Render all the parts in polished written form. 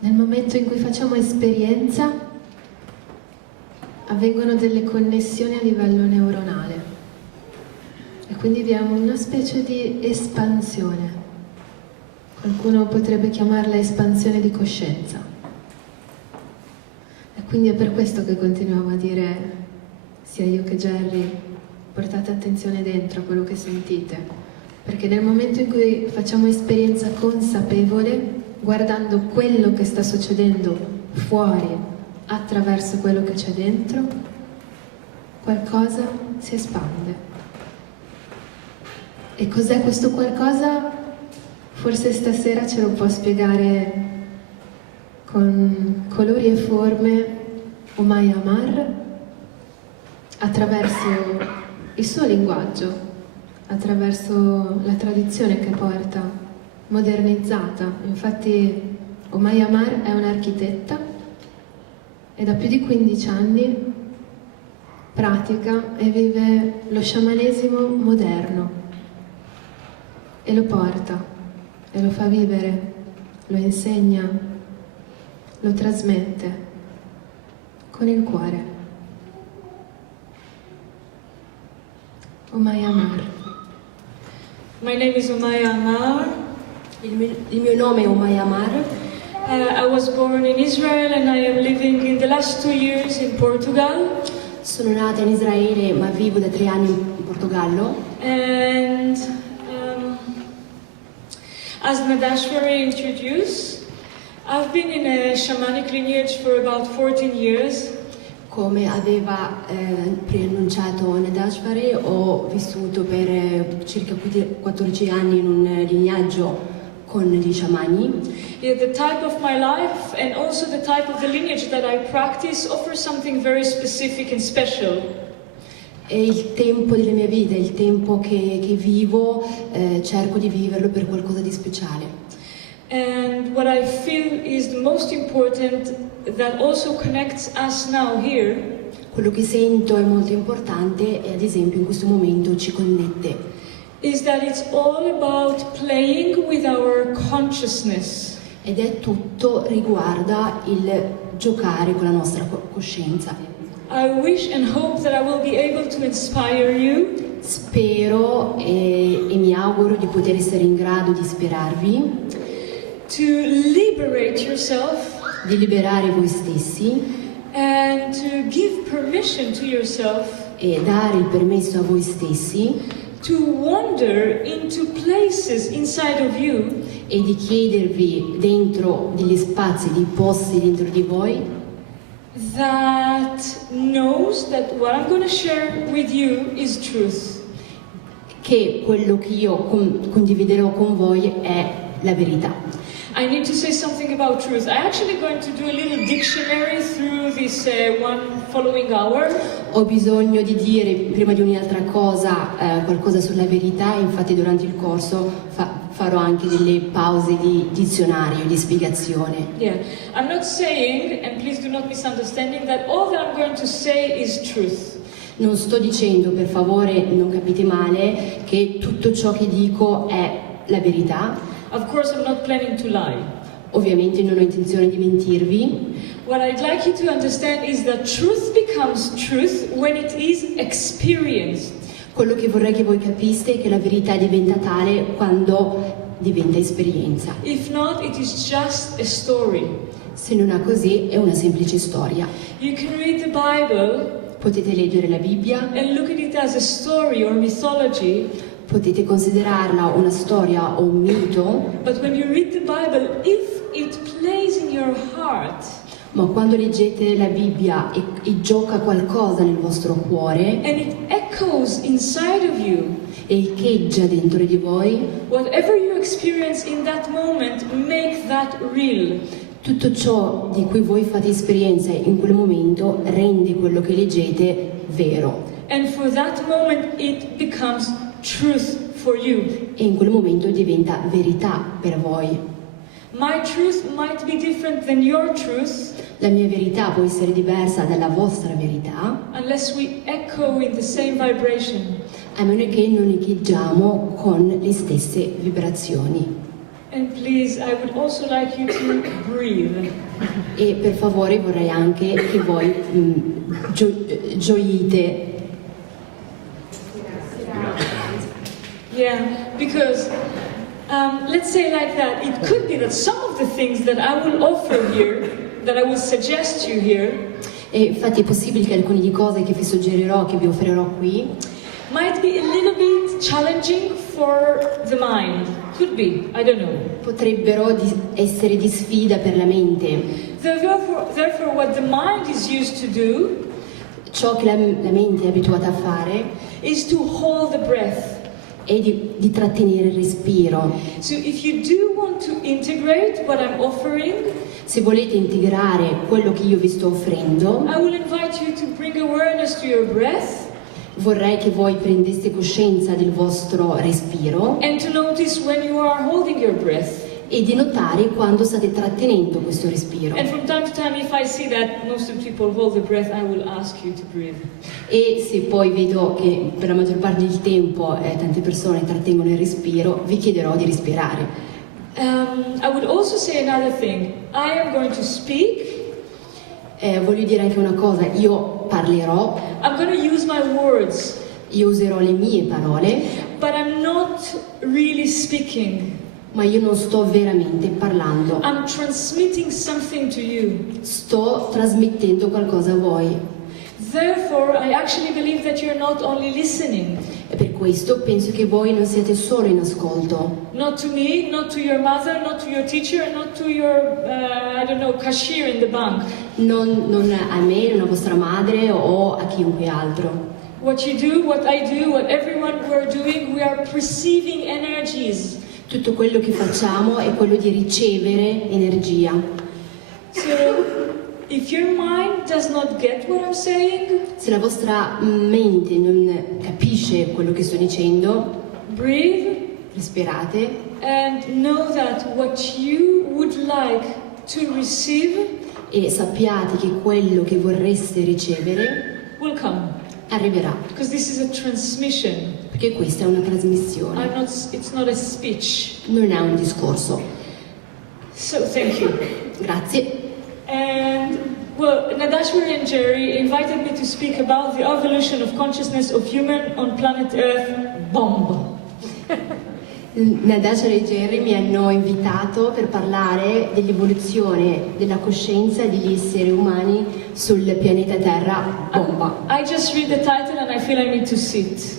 Nel momento in cui facciamo esperienza avvengono delle connessioni a livello neuronale e quindi abbiamo una specie di espansione. Qualcuno potrebbe chiamarla espansione di coscienza. E quindi è per questo che continuiamo a dire, sia io che Jerry, portate attenzione dentro a quello che sentite, perché nel momento in cui facciamo esperienza consapevole, guardando quello che sta succedendo fuori attraverso quello che c'è dentro, qualcosa si espande. E cos'è questo qualcosa? Forse stasera ce lo può spiegare con colori e forme Homaya Amar, attraverso il suo linguaggio, attraverso la tradizione che porta, modernizzata. Infatti Homaya Amar è un'architetta e da più di 15 anni pratica e vive lo sciamanesimo moderno e lo porta e lo fa vivere, lo insegna, lo trasmette con il cuore. Homaya Amar. My name is Homaya Amar. Il mio nome è Homaya Amar. I was born in Israel and I am living in the last 2 years in Portugal. Sono nata in Israele ma vivo da 3 anni in Portogallo. And as Nadashwari introduced, I've been in a shamanic lineage for about 14 years. Come aveva preannunciato Nadashwari, ho vissuto per circa 14 anni in un lignaggio con gli sciamani. Yeah, the type of my life and also the type of the lineage that I practice offers something very specific and special. E il tempo della mia vita, il tempo che vivo, cerco di viverlo per qualcosa di speciale. And what I feel is the most important that also connects us now here. Quello che sento è molto importante e ad esempio in questo momento ci connette. Is that it's all about playing with our consciousness. Ed è tutto riguarda il giocare con la nostra coscienza. I wish and hope that I will be able to inspire you. Spero e mi auguro di poter essere in grado di ispirarvi, To liberate yourself. di liberare voi stessi And to give permission to yourself e dare il permesso a voi stessi to wander into places inside of you e di chiedervi dentro degli spazi, dei posti dentro di voi that knows that what I'm going to share with you is truth. che quello che io condividerò con voi è la verità. I need to say something about truth. I'm actually going to do a little dictionary through this one following hour. Ho bisogno di dire prima di ogni altra cosa qualcosa sulla verità, infatti durante il corso farò anche delle pause di dizionario, di spiegazione. Yeah, I'm not saying, and please do not misunderstand, that all that I'm going to say is truth. Non sto dicendo, per favore, non capite male, che tutto ciò che dico è la verità. Of course, I'm not planning to lie. Ovviamente non ho intenzione di mentirvi. What I'd like you to understand is that truth becomes truth when it is experienced. Quello che vorrei che voi capiste è che la verità diventa tale quando diventa esperienza. If not, it is just a story. Se non è così, è una semplice storia. You can read the Bible Potete leggere la Bibbia, and look at it as a story or mythology, potete considerarla una storia o un mito, but when you read the Bible, if it plays in your heart, ma quando leggete la Bibbia e gioca qualcosa nel vostro cuore and it echoes inside of you, e echeggia dentro di voi, whatever you experience in that moment, make that real. tutto ciò di cui voi fate esperienza in quel momento rende quello che leggete vero. And for that moment, it becomes truth for you. E in quel momento diventa verità per voi. My truth might be different than your truth La mia verità può essere diversa dalla vostra verità, unless we echo in the same vibration. a meno che non echeggiamo con le stesse vibrazioni. And please, I would also like you to breathe. E per favore vorrei anche che voi gioite. Yeah, because let's say like that, it could be that some of the things that I will offer here, that I will suggest you here, E infatti è possibile che alcune di cose che vi suggerirò, che vi offrirò qui, might be a little bit challenging for the mind. Could be, I don't know. potrebbero essere di sfida per la mente. Therefore, what the mind is used to do Ciò che la mente è abituata a fare is to hold the breath. è di trattenere il respiro. So if you do want to integrate what I'm offering, Se volete integrare quello che io vi sto offrendo, I will invite you to bring awareness to your breath vorrei che voi prendeste coscienza del vostro respiro and to notice when you are holding your breath. e di notare quando state trattenendo questo respiro. And from time to time, if I see that most of the people hold the breath, I will ask you to breathe. E se poi vedo che per la maggior parte del tempo tante persone trattengono il respiro, vi chiederò di respirare. I would also say another thing. I am going to speak. Voglio dire anche una cosa, io parlerò, I'm going to use my words, io userò le mie parole, but I'm not really speaking. ma io non sto veramente parlando, I'm transmitting something to you. sto trasmettendo qualcosa a voi. Therefore, I actually believe that you're not only listening. E per questo penso che voi non siete solo in ascolto, Not to me, not to your mother, not to your teacher, not to your, I don't know, cashier in the bank. non a me, non a vostra madre o a chiunque altro. What you do, what I do, what everyone we're doing, we are perceiving energies. Tutto quello che facciamo è quello di ricevere energia. So, if your mind does not get what I'm saying, Se la vostra mente non capisce quello che sto dicendo, breathe respirate and know that what you would like to receive e sappiate che quello che vorreste ricevere will come. arriverà, Because this is a transmission. perché questa è una trasmissione, It's not a speech. non è un discorso. So thank you. Grazie. And well, Nadashwari and Jerry invited me to speak about the evolution of consciousness of human on planet Earth. Bomb. Nadasha e Jerry mi hanno invitato per parlare dell'evoluzione della coscienza degli esseri umani sul pianeta Terra. Bomba. I just read the title and I feel I need to sit with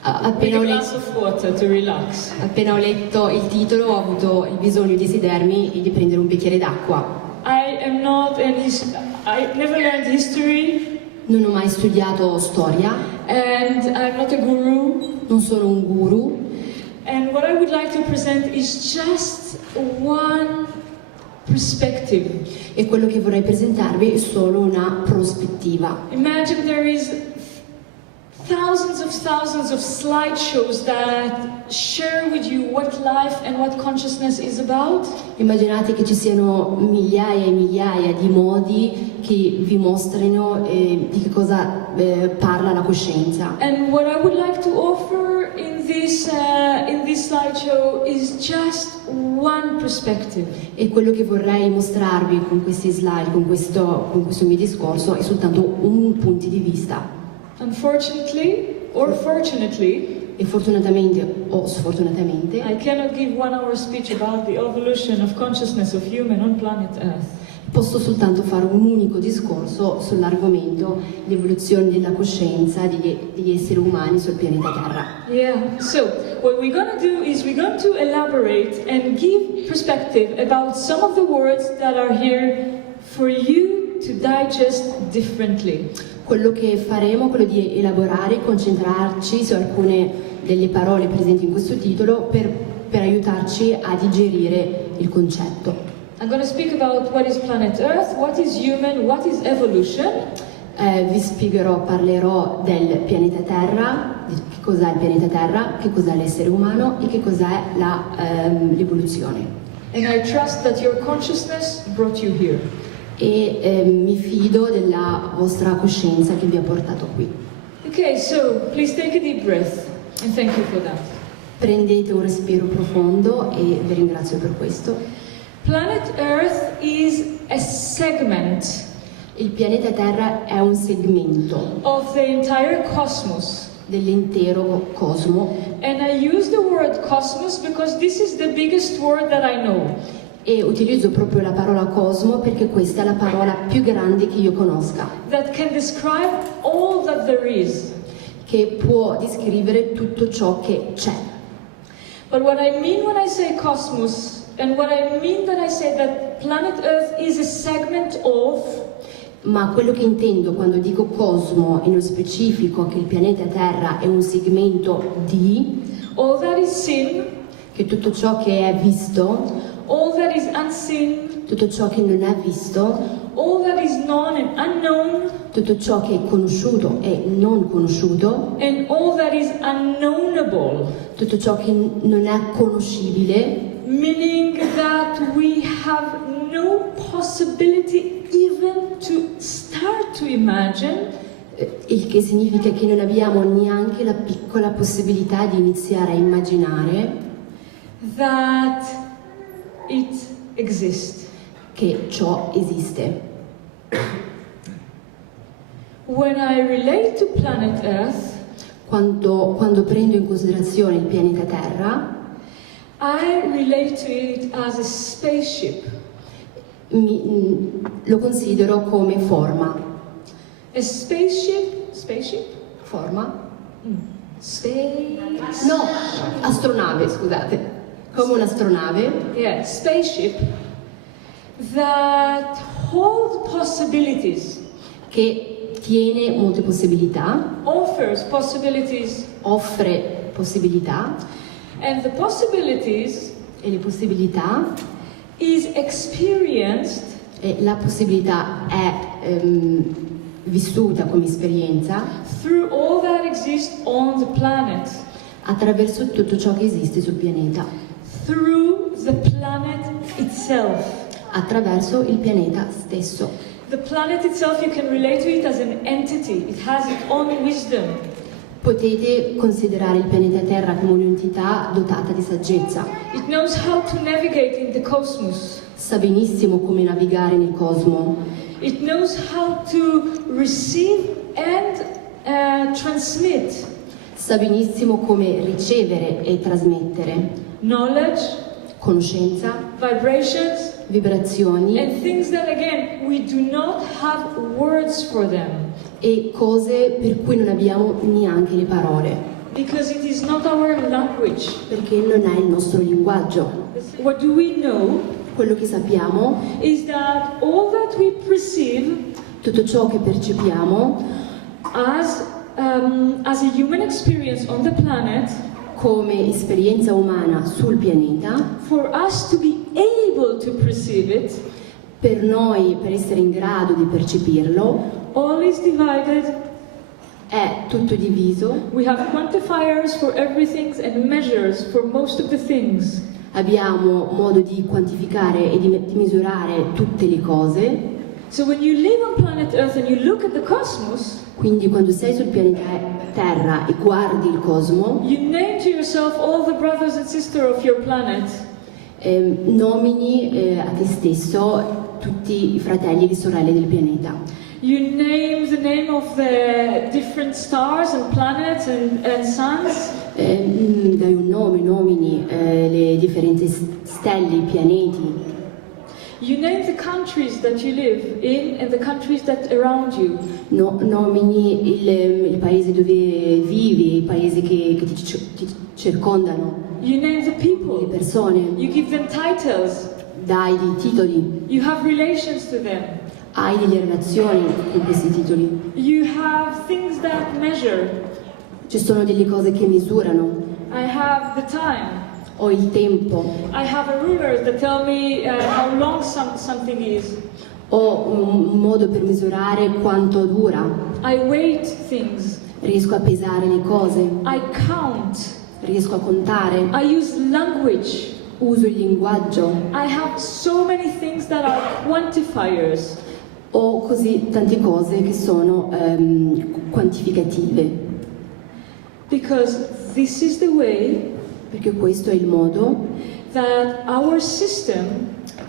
Appena a ho, glass of water to relax. appena ho letto il titolo ho avuto il bisogno di sedermi e di prendere un bicchiere d'acqua. I never learned history Non ho mai studiato storia, and I'm not a guru. non sono un guru. And what I would like to present is just one perspective. E quello che vorrei presentarvi è solo una prospettiva. Imagine there is thousands of slideshows that share with you what life and what consciousness is about. Immaginate che ci siano migliaia e migliaia di modi che vi mostrino di che cosa parla la coscienza. And what I would like to offer in this slideshow is just one perspective. E quello che vorrei mostrarvi con questi slide, con questo mio discorso, è soltanto un punto di vista. Unfortunately, or fortunately, E fortunatamente o sfortunatamente I cannot give 1 hour speech about the evolution of consciousness of human on planet Earth. posso soltanto fare un unico discorso sull'argomento l'evoluzione della coscienza degli esseri umani sul pianeta Terra. Yeah, so what we're going to do is we're going to elaborate and give perspective about some of the words that are here for you to digest differently. Quello che faremo è quello di elaborare e concentrarci su alcune delle parole presenti in questo titolo per aiutarci a digerire il concetto. I'm going to speak about what is planet Earth, what is human, what is evolution. Vi spiegherò, parlerò del pianeta Terra, di che cos'è il pianeta Terra, che cos'è l'essere umano e che cos'è l'evoluzione. And I trust that your consciousness brought you here. E mi fido della vostra coscienza che vi ha portato qui. Okay, so please take a deep breath and thank you for that. Prendete un respiro profondo e vi ringrazio per questo. Planet Earth is a segment Il pianeta Terra è un segmento of the entire cosmos. dell'intero cosmo And I use the word cosmos because this is the biggest word that I know. e utilizzo proprio la parola cosmo perché questa è la parola più grande che io conosca, That can describe all that there is. che può descrivere tutto ciò che c'è. But what I mean when I say cosmos, and what I mean that I say that planet Earth is a segment of, Ma quello che intendo quando dico cosmo, e nello specifico che il pianeta Terra è un segmento di, all that is seen, che tutto ciò che è visto, all that is unseen, tutto ciò che non è visto, all that is known and unknown, tutto ciò che è conosciuto e non conosciuto, and all that is unknowable. tutto ciò che non è conoscibile, Meaning that we have no possibility even to start to imagine il che significa che non abbiamo neanche la piccola possibilità di iniziare a immaginare that it exists. che ciò esiste. When I relate to planet Earth, Quando prendo in considerazione il pianeta Terra, I relate to it as a spaceship. lo considero come forma. A spaceship? Forma? Space? No, astronave, scusate. Come un'astronave Yeah, spaceship that hold possibilities, che tiene molte possibilità, offers possibilities, offre possibilità, and the possibilities e le possibilità, is experienced e la possibilità è vissuta come esperienza through all that exists on the planet, attraverso tutto ciò che esiste sul pianeta, through the planet itself. attraverso il pianeta stesso. The planet itself, you can relate to it as an entity. It has its own wisdom. Potete considerare il pianeta Terra come un'entità dotata di saggezza. It knows how to navigate in the cosmos. Sa benissimo come navigare nel cosmo. It knows how to receive and transmit Sa benissimo come ricevere e trasmettere knowledge, conoscenza, vibrations, vibrazioni and things that, again, we do not have words for them. e cose per cui non abbiamo neanche le parole, Because it is not our language. perché non è il nostro linguaggio. What do we know Quello che sappiamo, is that all that we perceive tutto ciò che percepiamo as a human experience on the planet, come esperienza umana sul pianeta, for us to be able to perceive it, per noi, per essere in grado di percepirlo, all is divided. è tutto diviso. We have quantifiers for everything and measures for most of the things. Abbiamo modo di quantificare e di misurare tutte le cose, So when you live on planet Earth and you look at the cosmos, quindi quando sei sul pianeta Terra e guardi il cosmo, you name to yourself all the brothers and sisters of your planet. nomini a te stesso tutti i fratelli e le sorelle del pianeta. You name the name of the different stars and planets and suns. Dai un nome, nomini le differenti stelle, i pianeti. You name the countries that you live in and the countries that around you. Nomini il paese dove vivi, i paesi che ti circondano, You name the le people. persone, You give them titles. dai dei titoli, You have relations to them. hai delle relazioni con questi titoli. You have things that measure. Ci sono delle cose che misurano, I have the time. ho il tempo, I have a ruler that tell me how long something is. ho un modo per misurare quanto dura, I weight things. riesco a pesare le cose, I count. riesco a contare, I use language. uso il linguaggio, I have so many things that are quantifiers. ho così tante cose che sono quantificative, Because this is the way perché questo è il modo that our system,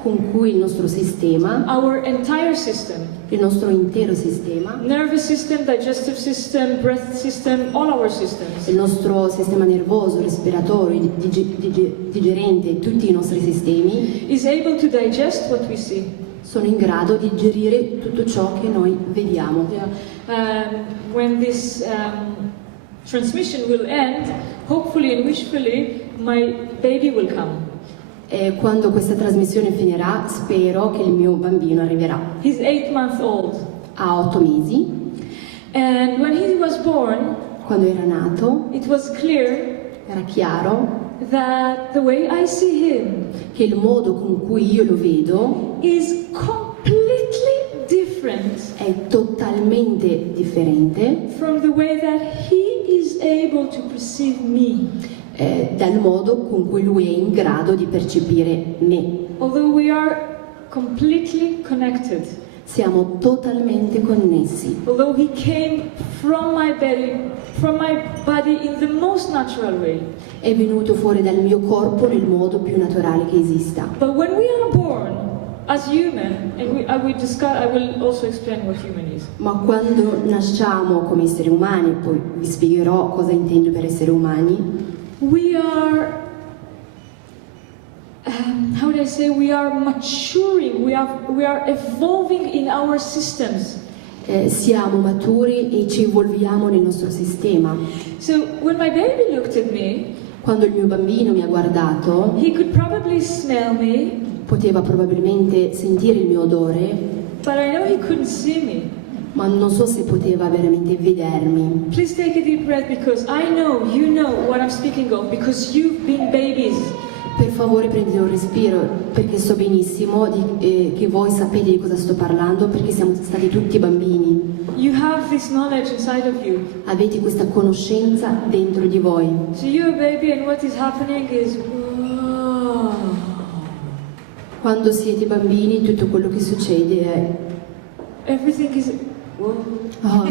con cui il nostro sistema, our entire system, il nostro intero sistema, nervous system, digestive system, breath system, all our systems, il nostro sistema nervoso, respiratorio, digerente, tutti i nostri sistemi is able to digest what we see. sono in grado di digerire tutto ciò che noi vediamo. When this transmission will end, hopefully and wishfully, my baby will come. E quando questa trasmissione finirà, spero che il mio bambino arriverà. He's 8 months old. Ha 8 mesi. And when he was born, Quando era nato, it was clear era chiaro that the way I see him che il modo con cui io lo vedo is completely different è totalmente differente from the way that he is able to perceive me. Dal modo con cui lui è in grado di percepire me. Although we are completely connected, Siamo totalmente connessi. although he came from my body in the most natural way. È venuto fuori dal mio corpo nel modo più naturale che esista. But when we are born as human, and I will also explain what human is. Ma quando nasciamo come esseri umani, poi vi spiegherò cosa intendo per esseri umani, We are, how would I say, we are maturing, we are evolving in our systems. Siamo maturi e ci evolviamo nel nostro sistema. So when my baby looked at me, Quando il mio bambino mi ha guardato, he could probably smell me, poteva probabilmente sentire il mio odore, but I know he couldn't see me. ma non so se poteva veramente vedermi. Please take a deep breath because I know you know what I'm speaking of because you've been babies. Per favore prendete un respiro, perché so benissimo che voi sapete di cosa sto parlando, perché siamo stati tutti bambini. You have this knowledge inside of you. Avete questa conoscenza dentro di voi. So you're a baby and what is happening is whoa. Quando siete bambini tutto quello che succede è Everything is whoa. oh,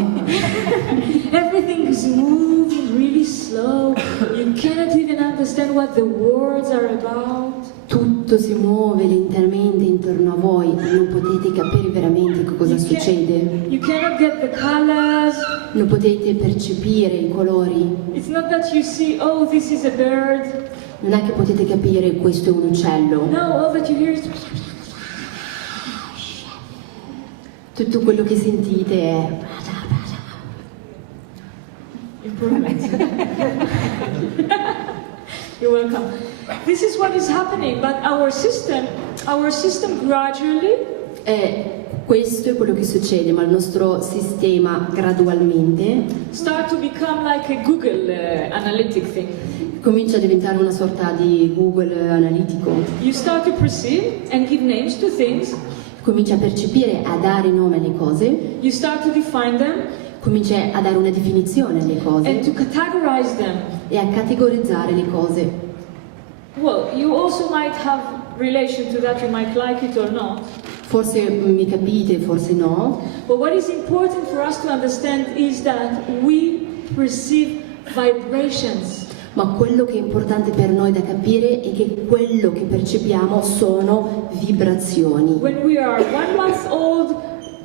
Everything is moving really slow. You cannot even understand what the words are about. tutto si muove lentamente intorno a voi, non potete capire veramente che cosa succede. You cannot get the colors. Non potete percepire i colori. It's not that you see, oh, this is a bird. Non è che potete capire questo è un uccello. No, all that you hear is Tutto quello che sentite è improvement. You're welcome. This is what is happening, but our system gradually questo è quello che succede, ma il nostro sistema gradualmente start to become like a Google analytic thing. comincia a diventare una sorta di Google analitico. You start to perceive and give names to things. Comincia a percepire, a dare nome alle cose, You start to define them comincia a dare una definizione alle and cose to categorize them. e a categorizzare le cose. Well, you also might have relation to that, you might like it or not. Forse mi capite, forse no, But what is important for us to understand is that we perceive vibrations. ma quello che è importante per noi da capire è che quello che percepiamo sono vibrazioni. When we are 1 month old,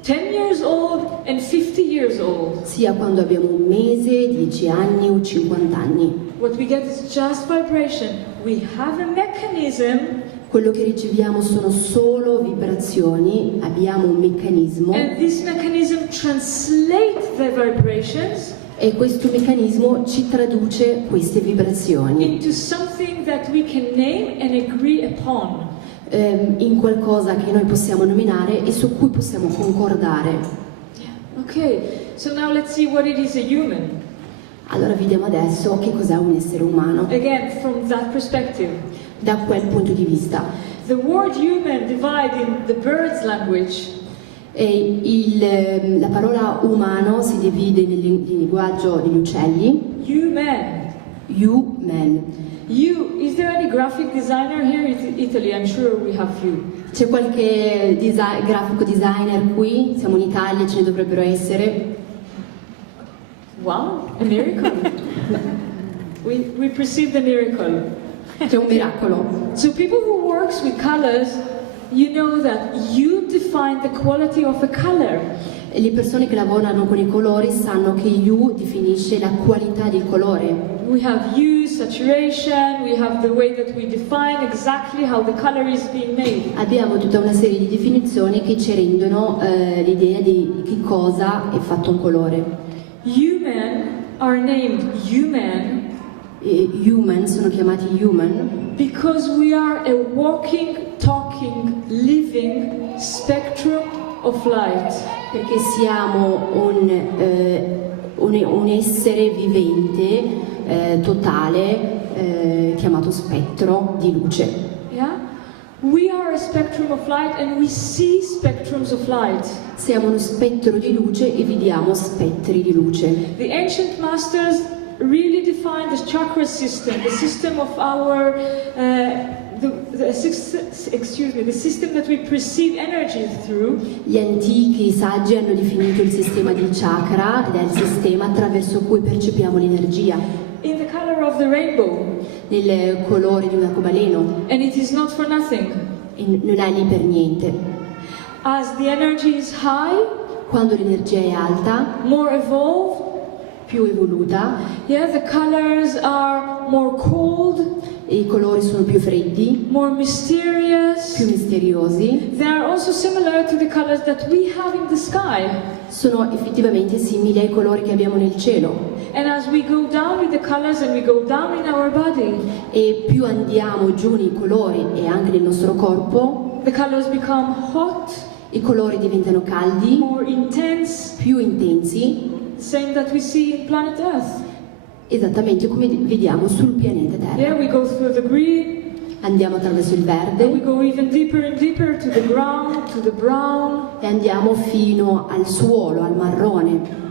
10 years old, and 50 years old, Sia quando abbiamo un mese, 10 anni o 50 anni. what we get is just vibration. We have a mechanism, Quello che riceviamo sono solo vibrazioni, abbiamo un meccanismo and this mechanism translates the vibrations e questo meccanismo ci traduce queste vibrazioni into something that we can name and agree upon. in qualcosa che noi possiamo nominare e su cui possiamo concordare. Okay, so now let's see what it is a human. Allora vediamo adesso che cos'è un essere umano Again, from that perspective. da quel punto di vista. The word human divides in the bird's language. La parola umano si divide nel linguaggio degli uccelli. Human. Human. Is there any graphic designer here in Italy? I'm sure we have few. C'è qualche grafico designer qui? Siamo in Italia, ce ne dovrebbero essere. Wow, a miracle. We perceive the miracle. C'è un miracolo. So people who works with colors, you know that you define the quality of a color. E le persone che lavorano con i colori sanno che hue definisce la qualità del colore. We have hue, saturation, we have the way that we define exactly how the color is being made. Abbiamo tutta una serie di definizioni che ci rendono l'idea di che cosa è fatto un colore. Human are named human E human sono chiamati human because we are a walking, talking, living spectrum of light. perché siamo un essere vivente totale chiamato spettro di luce. Yeah? We are a spectrum of light and we see spectrums of light. Siamo uno spettro di luce e vediamo spettri di luce. The ancient masters really defined the chakra system, the system of our, the system that we perceive energy through. Gli antichi saggi hanno definito il sistema di chakra ed è il sistema attraverso cui percepiamo l'energia, In the color of the rainbow. nel colore di un arcobaleno, And it is not for nothing. e non è lì per niente. As the energy is high, Quando l'energia è alta, more evolved, più evoluta, yeah, the colors are more cold, e i colori sono più freddi, more mysterious. più misteriosi, They are also similar to the colors that we have in the sky. sono effettivamente simili ai colori che abbiamo nel cielo. And as we go down with the colors and we go down in our body, E più andiamo giù nei colori e anche nel nostro corpo, the colors become hot, i colori diventano caldi, more intense, più intensi, same that we see in planet Earth. esattamente come vediamo sul pianeta Terra. Yeah, we go through the green, Andiamo attraverso il and we verde go even deeper and deeper to the ground, to the brown. e andiamo fino al suolo, al marrone.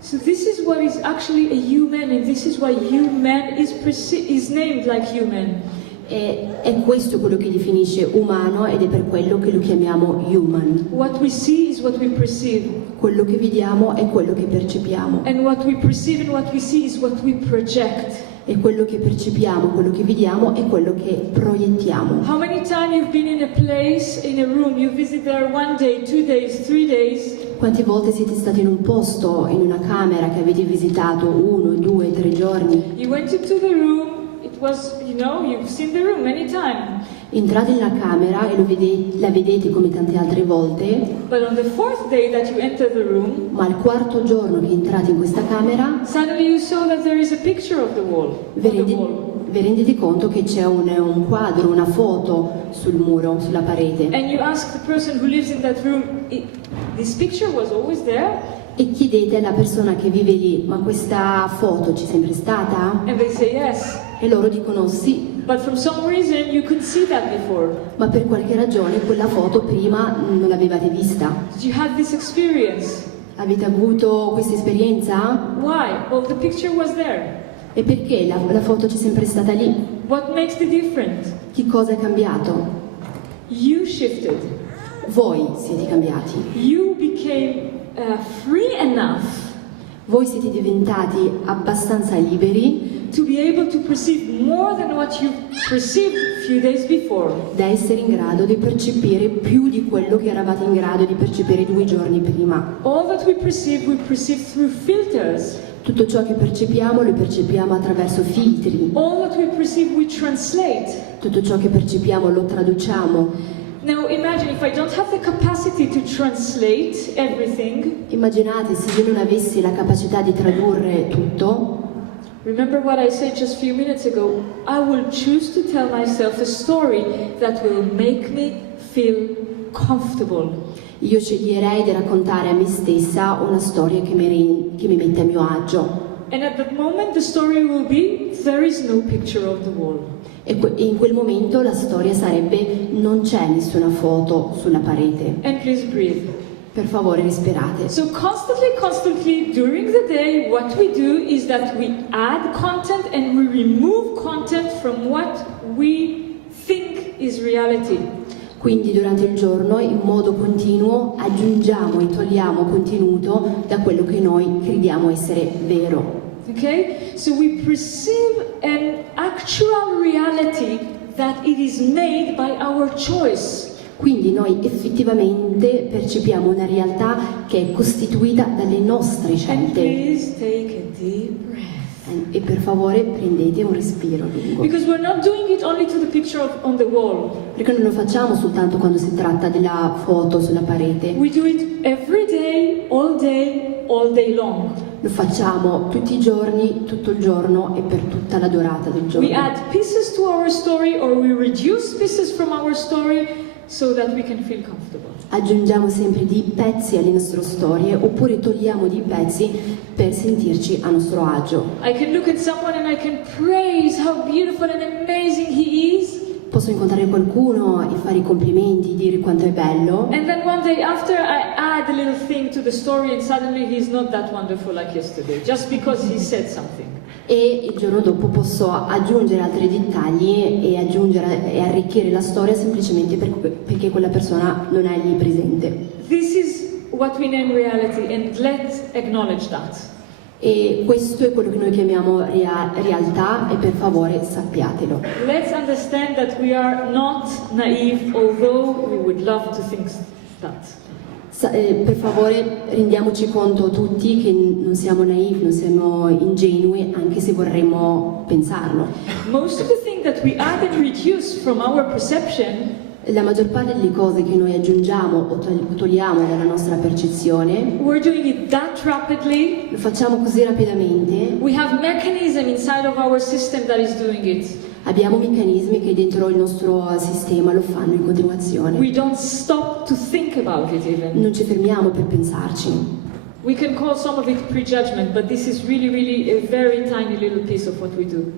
So this is what is actually a human, and this is why human is named like human. E è questo quello che definisce umano ed è per quello che lo chiamiamo human. What we see is what we perceive, Quello che vediamo è quello che percepiamo. and what we perceive and what we see is what we project. E quello che percepiamo, quello che vediamo è quello che proiettiamo. How many times you've been in a place, in a room, you visit there 1 day, 2 days, 3 days, Quante volte siete stati in un posto, in una camera che avete visitato 1, 2, 3 giorni? you went into the room, it was, you've seen the room many times, Entrate nella camera e la vedete come tante altre volte, but on the 4th day that you enter the room, ma il quarto giorno che entrate in questa camera suddenly you saw that there is a picture of the wall. vi On the wall. rendete conto che c'è un quadro, una foto sul muro, sulla parete. And you ask the person who lives in that room, this picture was always there? E chiedete alla persona che vive lì, ma questa foto c'è sempre stata? And they say yes. E loro dicono sì, But for some reason you couldn't see that before. ma per qualche ragione quella foto prima non l'avevate vista. Did you have this experience? Avete avuto questa esperienza? Why? Well, the picture was there. E perché la foto c'è sempre stata lì? What makes the difference? Che cosa è cambiato? You shifted. Voi siete cambiati. You became free enough Voi siete diventati abbastanza liberi to be able to perceive more than what you perceived a few days before. da essere in grado di percepire più di quello che eravate in grado di percepire 2 giorni prima. All that we perceive through filters. Tutto ciò che percepiamo lo percepiamo attraverso filtri. All that we perceive, we translate. Tutto ciò che percepiamo lo traduciamo. Now imagine if I don't have the capacity to translate everything. Immaginate se io non avessi la capacità di tradurre tutto. Remember what I said just a few minutes ago. I will choose to tell myself a story that will make me feel comfortable. Io sceglierei di raccontare a me stessa una storia che mi mette a mio agio. And at that moment the story will be, there is no picture of the wall. E in quel momento la storia sarebbe: non c'è nessuna foto sulla parete. And please breathe. Per favore respirate. So constantly during the day, what we do is that we add content and we remove content from what we think is reality. Quindi durante il giorno, in modo continuo, aggiungiamo e togliamo contenuto da quello che noi crediamo essere vero. Okay? So we perceive an actual reality that it is made by our choice. Quindi noi effettivamente percepiamo una realtà che è costituita dalle nostre And scelte. please take a deep breath. E per favore prendete un respiro lungo. Because we're not doing it only to the picture on the wall. Perché non lo facciamo soltanto quando si tratta della foto sulla parete. We do it every day, all day long. Lo facciamo tutti i giorni, tutto il giorno e per tutta la durata del giorno. We add pieces to our story or we reduce pieces from our story so that we can feel comfortable. Aggiungiamo sempre dei pezzi alle nostre storie oppure togliamo dei pezzi per sentirci a nostro agio. I can look at someone and I can praise how beautiful and amazing he is. Posso incontrare qualcuno e fare i complimenti, dire quanto è bello. And then one day after I add a little thing to the story and suddenly he's not that wonderful like yesterday, just because he said something. E il giorno dopo posso aggiungere altri dettagli e aggiungere e arricchire la storia semplicemente perché quella persona non è lì presente. This is what we name reality and let's acknowledge that. E questo è quello che noi chiamiamo realtà e per favore sappiatelo. Let's understand that we are not naive, although we would love to think that. Per favore rendiamoci conto tutti che non siamo naive, non siamo ingenui, anche se vorremmo pensarlo. Most of the things that we add and reduce from our perception, La maggior parte delle cose che noi aggiungiamo o togliamo dalla nostra percezione, we're doing it that rapidly. lo facciamo così rapidamente. We have mechanism inside of our system that is doing it. Abbiamo meccanismi che dentro il nostro sistema lo fanno in continuazione. We don't stop to think about it even. Non ci fermiamo per pensarci. We can call some of it prejudgment, but this is really a very tiny little piece of what we do.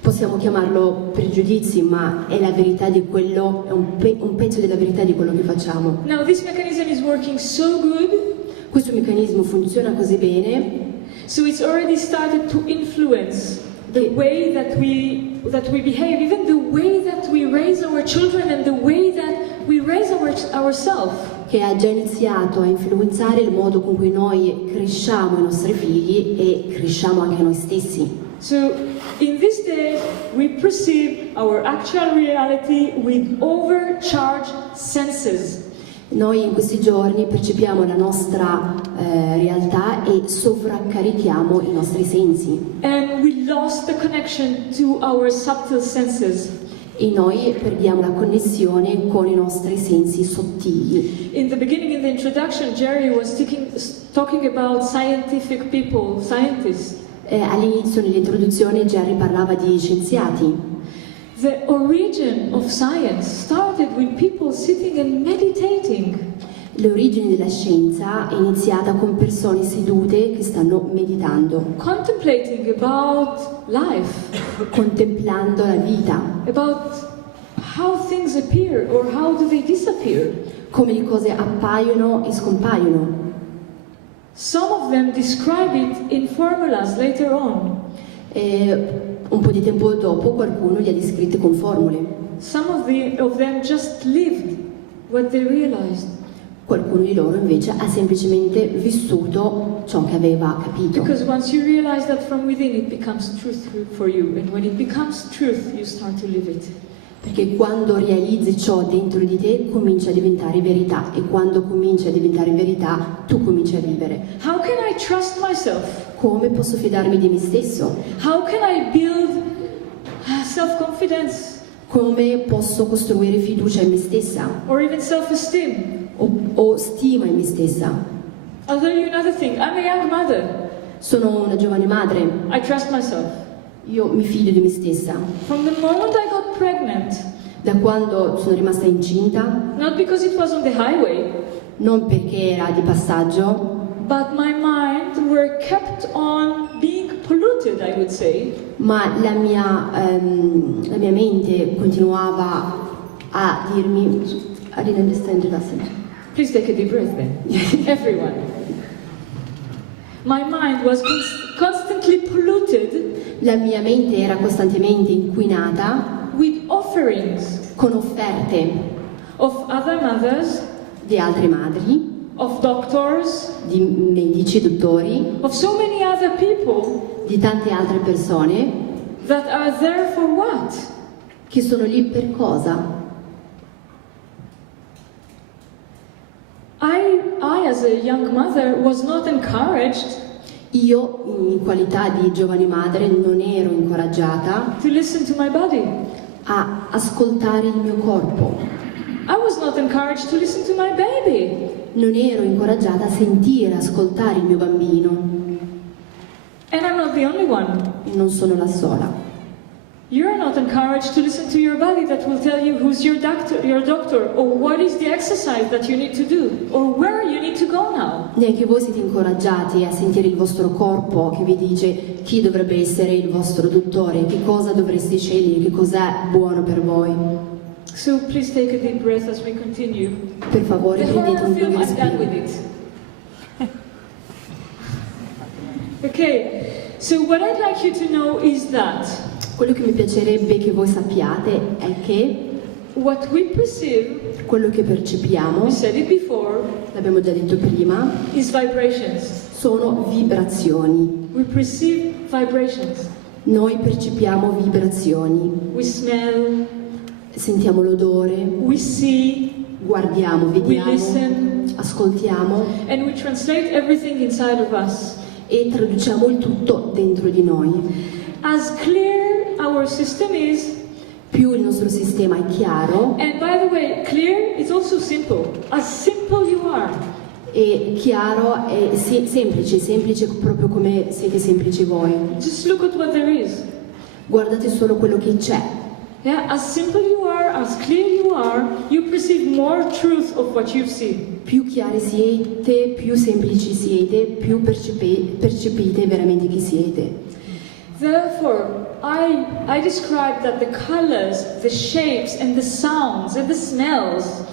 Possiamo chiamarlo pregiudizi, ma è la verità di quello, è un pezzo della verità di quello che facciamo. Now this mechanism is working so good, Questo meccanismo funziona così bene so it's already started to influence the way that we behave, even the way that we raise our children and the way that we raise ourselves. che ha già iniziato a influenzare il modo con cui noi cresciamo i nostri figli e cresciamo anche noi stessi. So in these days we perceive our actual reality with overcharged senses. Noi in questi giorni percepiamo la nostra realtà e sovraccarichiamo i nostri sensi. And we lost the connection to our subtle senses. E noi perdiamo la connessione con i nostri sensi sottili. In the beginning, in the introduction, Jerry was talking about scientific people, scientists. All'inizio, nell'introduzione, Jerry parlava di scienziati. The origin of science started with people sitting and meditating. L'origine della scienza è iniziata con persone sedute che stanno meditando, Contemplating about life, contemplando la vita, about how things appear or how do they disappear. come le cose appaiono e scompaiono. Some of them describe it in formulas later on. Un po' di tempo dopo qualcuno li ha descritte con formule. Some of them just lived what they realized. Qualcuno di loro invece ha semplicemente vissuto ciò che aveva capito. Because once you realize that from within, it becomes truth for you. And when it becomes truth, you start to live it. Perché quando realizzi ciò dentro di te comincia a diventare verità e quando comincia a diventare verità tu cominci a vivere. How can I trust myself? Come posso fidarmi di me stesso? How can I build self-confidence Come posso costruire fiducia in me stessa? or even self-esteem? O stima in me stessa? I'll tell you another thing. I'm a young mother. Sono una giovane madre, I trust myself. io mi fido di me stessa. From the moment I got pregnant, Da quando sono rimasta incinta, not because it was on the highway, non perché era di passaggio, but my mind were kept on being polluted, I would say. ma la mia mente continuava a dirmi I didn't understand the lesson. Please take a deep breath then. Everyone. My mind was constantly polluted La mia mente era costantemente inquinata with offerings con offerte of other mothers di altre madri of doctors, di medici, dottori, of so many other people di tante altre persone that are there for what? che sono lì per cosa? I as a young mother was not encouraged Io, in qualità di giovane madre, non ero incoraggiata to listen to my body. a ascoltare il mio corpo. I was not encouraged to listen to my baby. Non ero incoraggiata a sentire, ascoltare il mio bambino. And I'm not the only one. E non sono la sola. You're not encouraged to listen to your body that will tell you who's your doctor, or what is the exercise that you need to do, or where you need to go now. Neanche voi siete incoraggiati a sentire il vostro corpo che vi dice chi dovrebbe essere il vostro dottore, che cosa dovreste scegliere, che cos'è buono per voi. So please take a deep breath as we continue. Per favore, The prendete horror un film, lungo I'm done with respiro. it. Okay, so what I'd like you to know is that Quello che mi piacerebbe che voi sappiate è che what we perceive, quello che percepiamo, we said it before, l'abbiamo già detto prima, is vibrations. sono vibrazioni. We perceive vibrations. Noi percepiamo vibrazioni, We smell, sentiamo l'odore, we see, guardiamo, we vediamo, listen, ascoltiamo and we translate everything inside of us. e traduciamo il tutto dentro di noi. As clear our system is, Più il nostro sistema è chiaro and by the way, clear is also simple. As simple you are, e chiaro e semplice proprio come siete semplici voi. just look at what there is. Guardate solo quello che c'è. Yeah, as simple you are, as clear you perceive more truth of what you see. Più chiari siete, più semplici siete, più percepite veramente chi siete. Therefore, I describe that the colors, the shapes, and the sounds, and the smells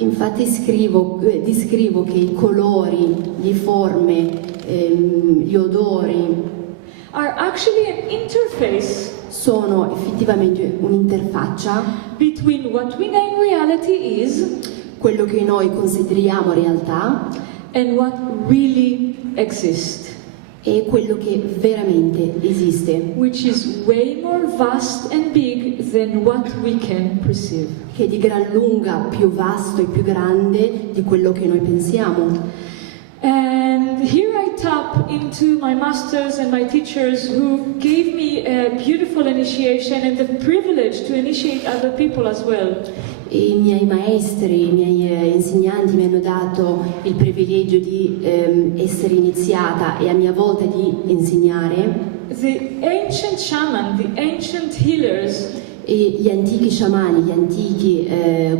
Infatti descrivo che i colori, le forme, gli odori are actually an interface sono effettivamente un'interfaccia, between what we name reality is quello che noi consideriamo realtà and what really exists, e quello che veramente esiste, which is way more vast and big than what we can perceive. che è di gran lunga più vasto e più grande di quello che noi pensiamo. And here I tap into my masters and my teachers who gave me a beautiful initiation and the privilege to initiate other people as well. E i miei maestri, i miei insegnanti mi hanno dato il privilegio di essere iniziata e a mia volta di insegnare. The ancient shaman, the ancient healers, E gli antichi sciamani, gli antichi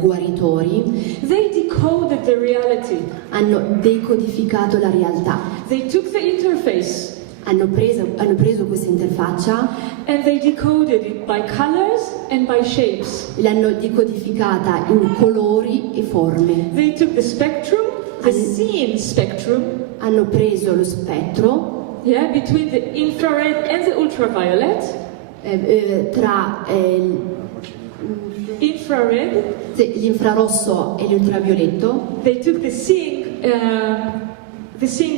guaritori they decoded the reality. hanno decodificato la realtà, They took the interface hanno preso questa interfaccia and they decoded it by colors and by shapes. e l'hanno decodificata in colori e forme. They took the spectrum, the seen spectrum, Hanno preso lo spettro yeah, between the infrared and the ultraviolet. tra Infrared, l'infrarosso e l'ultravioletto, they took the seeing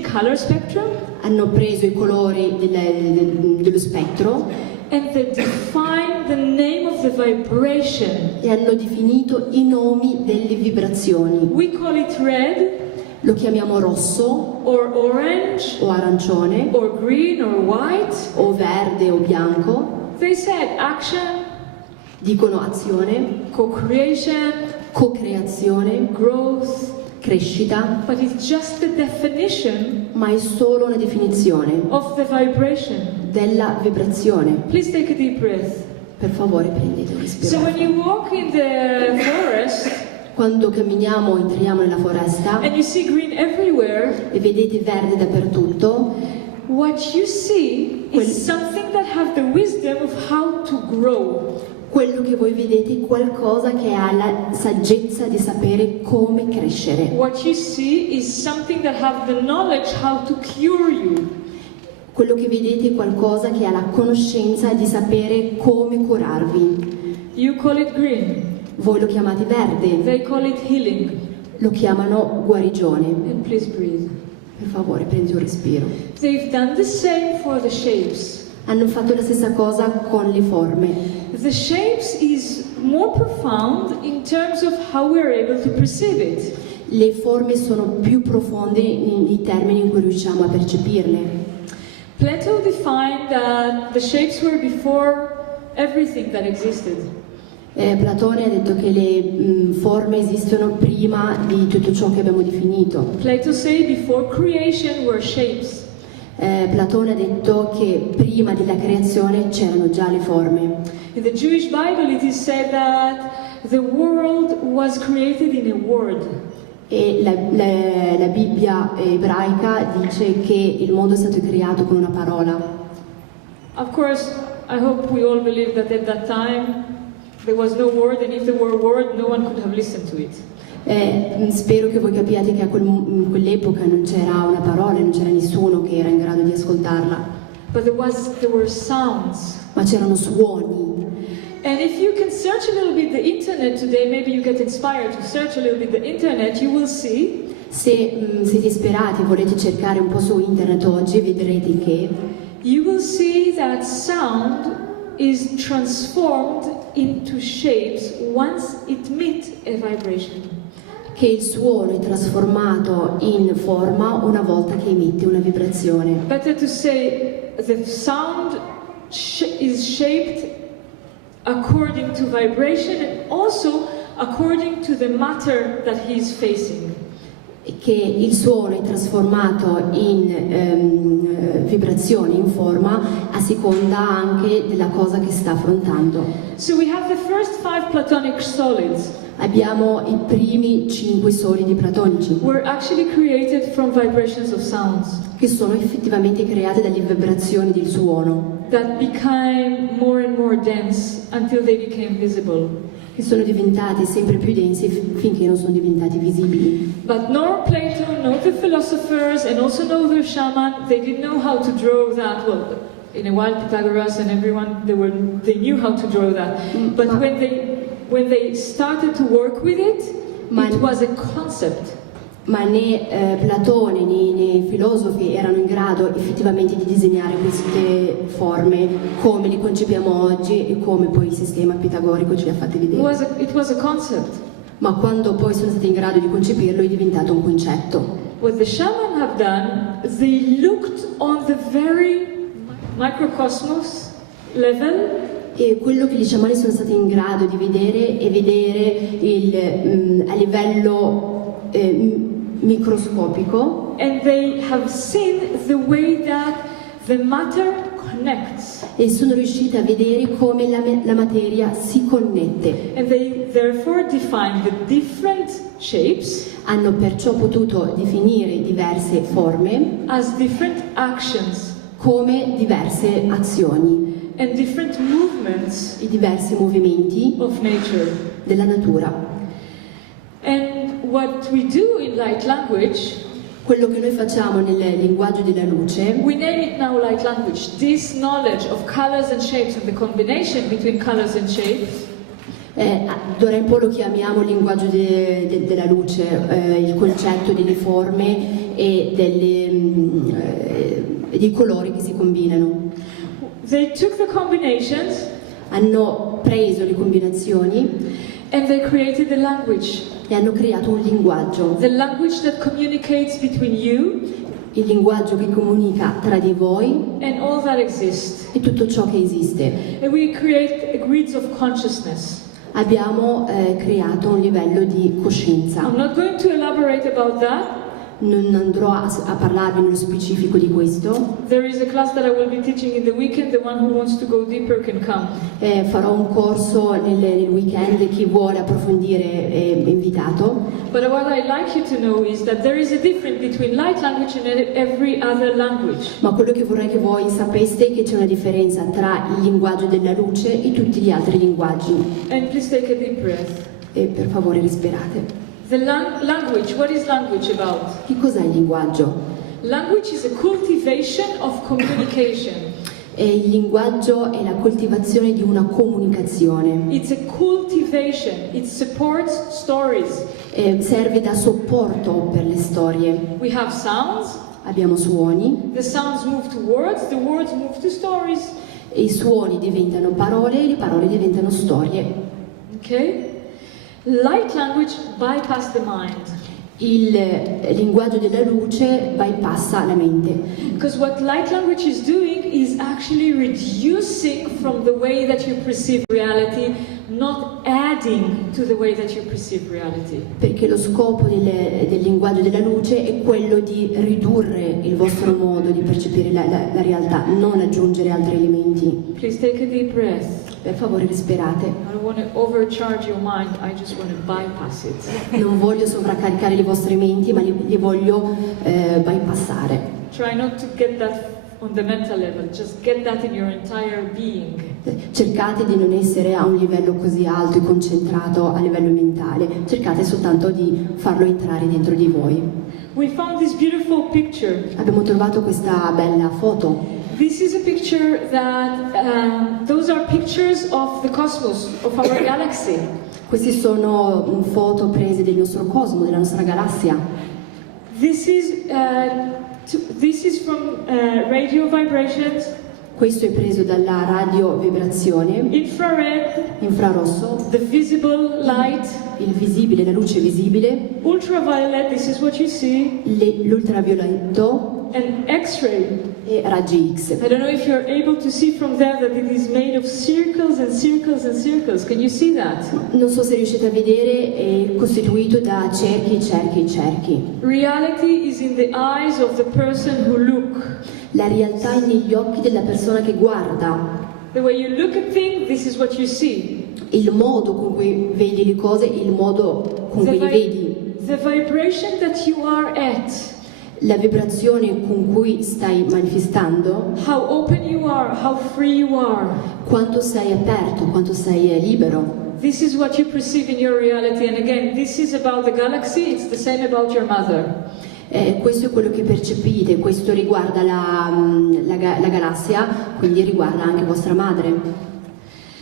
color spectrum hanno preso i colori dello spettro and they defined the name of the vibration. e hanno definito i nomi delle vibrazioni. We call it red Lo chiamiamo rosso or orange o arancione or green or white. o verde o bianco. They said action, Dicono azione, co-creation, co-creazione, growth, crescita, but it's just the definition ma è solo una definizione of the vibration. della vibrazione. Please take a deep breath. Per favore prendete un respiro. So when you walk in the forest Quando camminiamo, entriamo nella foresta and you see green everywhere, e vedete verde dappertutto, what you see is something that has the wisdom of how to grow. quello che voi vedete è qualcosa che ha la saggezza di sapere come crescere. What you see is something that has the knowledge how to cure you. Quello che vedete è qualcosa che ha la conoscenza di sapere come curarvi. You call it green. Voi lo chiamate verde, They call it healing. lo chiamano guarigione. And please breathe. Per favore, prendi un respiro. They've done the same for the shapes. Hanno fatto la stessa cosa con le forme. The shapes is more profound in terms of how we're able to perceive it. Le forme sono più profonde nei termini in cui riusciamo a percepirle. Plato defined that the shapes were before everything that existed. Platone ha detto che le forme esistono prima di tutto ciò che abbiamo definito. Plato said before creation were shapes. Platone ha detto che prima della creazione c'erano già le forme. In the Jewish Bible it is said that the world was created in a word. E la Bibbia ebraica dice che il mondo è stato creato con una parola. Of course, I hope we all believe that at that time there was no word, and if there were a word, no one could have listened to it. Spero che voi capiate che in quell'epoca non c'era una parola, non c'era nessuno che era in grado di ascoltarla. But there were sounds. Ma c'erano suoni. And if you can search a little bit the internet today, maybe you get inspired to search a little bit the internet, you will see. Se siete isperati e volete cercare un po' su internet oggi, vedrete che you will see that sound is transformed into shapes once it meets a vibration. che il suono è trasformato in forma una volta che emette una vibrazione. Better to say the sound is shaped according to vibration and also according to the matter that he is facing. Che il suono è trasformato in vibrazione, in forma, a seconda anche della cosa che sta affrontando. So we have the first 5 Platonic solids. Abbiamo i primi 5 solidi platonici, Were actually created from vibrations of sounds che sono effettivamente create dalle vibrazioni del suono, that became more and more dense until they became visible. che sono diventati sempre più densi finché non sono diventati visibili. But nor Plato, nor the philosophers, and also nor the shaman, they didn't know how to draw that. Well, in a while Pythagoras and everyone, they knew how to draw that. But when they started to work with it, it was a concept. Ma né Platone né filosofi erano in grado effettivamente di disegnare queste forme come le concepiamo oggi e come poi il sistema pitagorico ce le ha fatte vedere. It was a concept. Ma quando poi sono stati in grado di concepirlo è diventato un concetto. What the shaman have done, they looked on the very microcosmos level. E quello che gli sciamani sono stati in grado di vedere è vedere a livello microscopico, And they have seen the way that the matter connects. e sono riusciti a vedere come la materia si connette. And they therefore define the different shapes Hanno perciò potuto definire diverse forme as different actions come diverse azioni and different movements e diversi movimenti of nature. della natura. And what we do in light language, Quello che noi facciamo nel linguaggio della luce, we name it now light language. This knowledge of colors and shapes and the combination between colors and shapes d'ora in poi lo chiamiamo linguaggio della luce, il concetto delle forme e dei colori che si combinano. They took the combinations Hanno preso le combinazioni and they created the language. e hanno creato un linguaggio, The language that communicates between you il linguaggio che comunica tra di voi and all that exists. e tutto ciò che esiste. And we create grids of consciousness. Abbiamo creato un livello di coscienza. I'm not going to elaborate about that. Non andrò a parlarvi nello specifico di questo. There is a class that I will be teaching in the weekend. The one who wants to go deeper can come. Farò un corso nel weekend, chi vuole approfondire è invitato. But what I'd like you to know is that there is a difference between light language and every other language. Ma quello che vorrei che voi sapeste è che c'è una differenza tra il linguaggio della luce e tutti gli altri linguaggi. And please take a deep breath. E per favore respirate. The language, what is language about? Che cos'è il linguaggio? Language is a cultivation of communication. E il linguaggio è la coltivazione di una comunicazione. It's a cultivation. It supports stories. Serve da supporto per le storie. We have sounds. Abbiamo suoni. The sounds move to words. The words move to stories. E i suoni diventano parole e le parole diventano storie. Okay? Light language bypass the mind. Il linguaggio della luce bypassa la mente. Because what light language is doing is actually reducing from the way that you perceive reality, not adding to the way that you perceive reality. Perché lo scopo del linguaggio della luce è quello di ridurre il vostro modo di percepire la realtà, non aggiungere altri elementi. Please take a deep breath. Per favore respirate. I don't want to overcharge your mind, I just want to bypass it. Non voglio sovraccaricare le vostre menti, ma li voglio bypassare. Try not to get that on the mental level, just get that in your entire being. Cercate di non essere a un livello così alto e concentrato a livello mentale, cercate soltanto di farlo entrare dentro di voi. We found this beautiful picture. Abbiamo trovato questa bella foto. This is a picture that, those are pictures of the cosmos, of our galaxy. Queste sono foto prese del nostro cosmo, della nostra galassia. This is from radio vibrations, Questo è preso dalla radiovibrazione, infrared, infrarosso, the visible light, il visibile, la luce visibile, ultraviolet, this is what you see, l'ultravioletto and X-ray. e raggi X. I don't know if you're able to see from there that it is made of circles and circles and circles. Can you see that? Non so se riuscite a vedere, è costituito da cerchi, cerchi, cerchi. Reality is in the eyes of the person who look. La realtà è negli occhi della persona che guarda. The way you look at things, this is what you see. Il modo con cui vedi le cose, il modo con cui le vedi. The vibration that you are at. La vibrazione con cui stai manifestando, How open you are, how free you are. quanto sei aperto, quanto sei libero. This is what you perceive in your reality. And again, this is about the galaxy, it's the same about your mother. Questo è quello che percepite, questo riguarda la galassia, quindi riguarda anche vostra madre.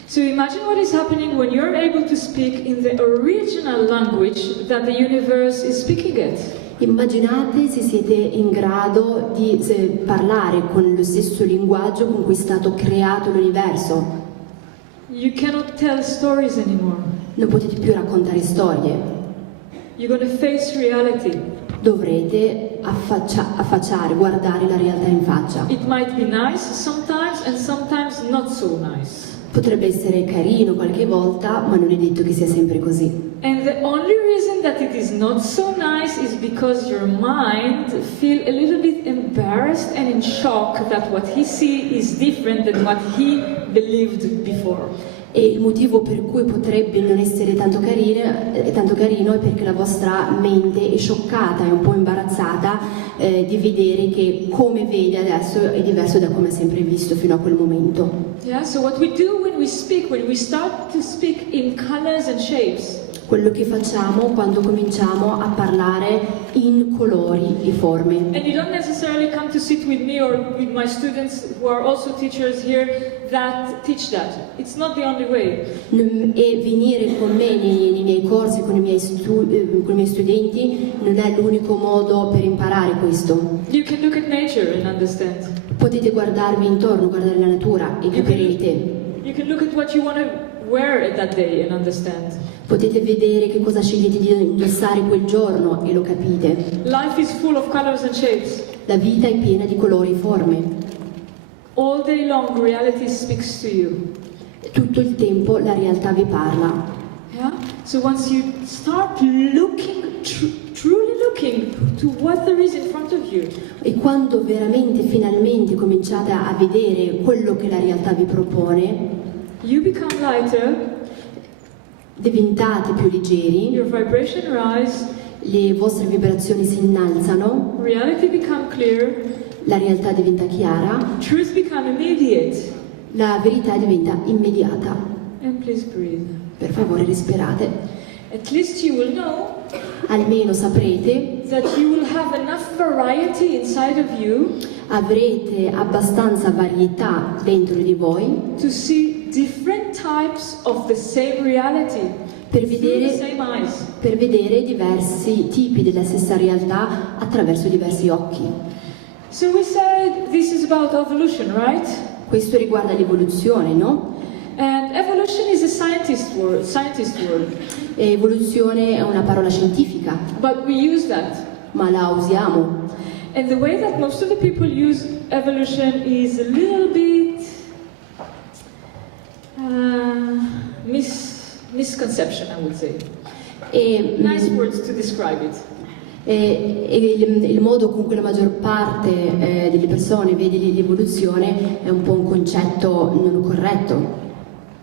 So imagine what is happening when you're able to speak in the original language that the universe is speaking it. Immaginate se siete in grado di parlare con lo stesso linguaggio con cui è stato creato l'universo. You cannot tell stories anymore. Non potete più raccontare storie. You're going to face reality. Dovrete affacciare, guardare la realtà in faccia. It might be nice sometimes and sometimes not so nice. Potrebbe essere carino qualche volta, ma non è detto che sia sempre così. And the only reason that it is not so nice is because your mind feels a little bit embarrassed and in shock that what he sees is different than what he believed before. E il motivo per cui potrebbe non essere tanto carino è perché la vostra mente è scioccata, è un po' imbarazzata di vedere che come vede adesso è diverso da come ha sempre visto fino a quel momento. Yeah, so what we do when we start to speak in colors and shapes. Quello che facciamo quando cominciamo a parlare in colori e forme. And you don't necessarily come to sit with me or with my students who are also teachers here that teach that. It's not the only way. E venire con me nei miei corsi, con i miei studenti, non è l'unico modo per imparare questo. You can look at nature and understand. Potete guardarvi intorno, guardare la natura e capirete. You can look at what you want to wear that day and understand. Potete vedere che cosa scegliete di indossare quel giorno e lo capite. Life is full of colors and shapes. La vita è piena di colori e forme. All day long reality speaks to you. Tutto il tempo la realtà vi parla. Yeah? So once you start looking, truly looking to what there is in front of you. E quando veramente, finalmente cominciate a vedere quello che la realtà vi propone, You become lighter. diventate più leggeri, Your vibration rise. le vostre vibrazioni si innalzano, Reality become clear. la realtà diventa chiara, Truth become immediate. la verità diventa immediata. And please breathe. Per favore respirate. At least you will know Almeno saprete, that you will have enough variety inside of you avrete abbastanza varietà dentro di voi to see different types of the same reality per through the vedere, same eyes. per vedere diversi tipi della stessa realtà attraverso diversi occhi. So we said this is about evolution, right? Questo riguarda l'evoluzione, no? And evolution is a scientist word. E evoluzione è una parola scientifica, But we use that. ma la usiamo. And the way that most of the people use evolution is a little bit misconception, I would say. E, Nice words to describe it. il modo con cui la maggior parte delle persone vede l'evoluzione è un po' un concetto non corretto.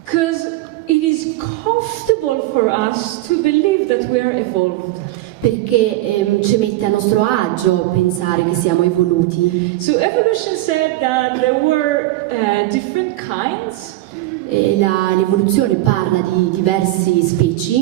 Because it is comfortable for us to believe that we are evolved. Perché ci mette a nostro agio pensare che siamo evoluti. So evolution said that there were different kinds, E l'evoluzione parla di diverse specie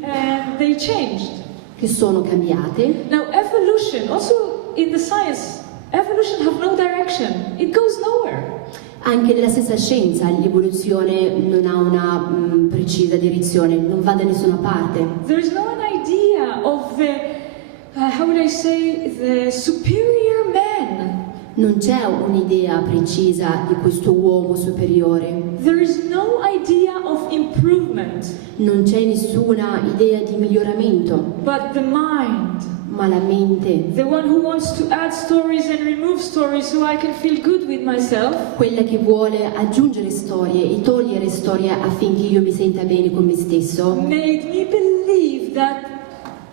and they changed. che sono cambiate. Now evolution, also in the science, evolution have no direction. It goes nowhere. Anche nella stessa scienza l'evoluzione non ha una precisa direzione, non va da nessuna parte. There is no an idea of the, how would I say, the superior man. Non c'è un'idea precisa di questo uomo superiore, There is no idea of improvement, non c'è nessuna idea di miglioramento, but the mind. ma la mente, The one who wants to add stories and remove stories so I can feel good with myself. quella che vuole aggiungere storie e togliere storie affinché io mi senta bene con me stesso, Made me believe that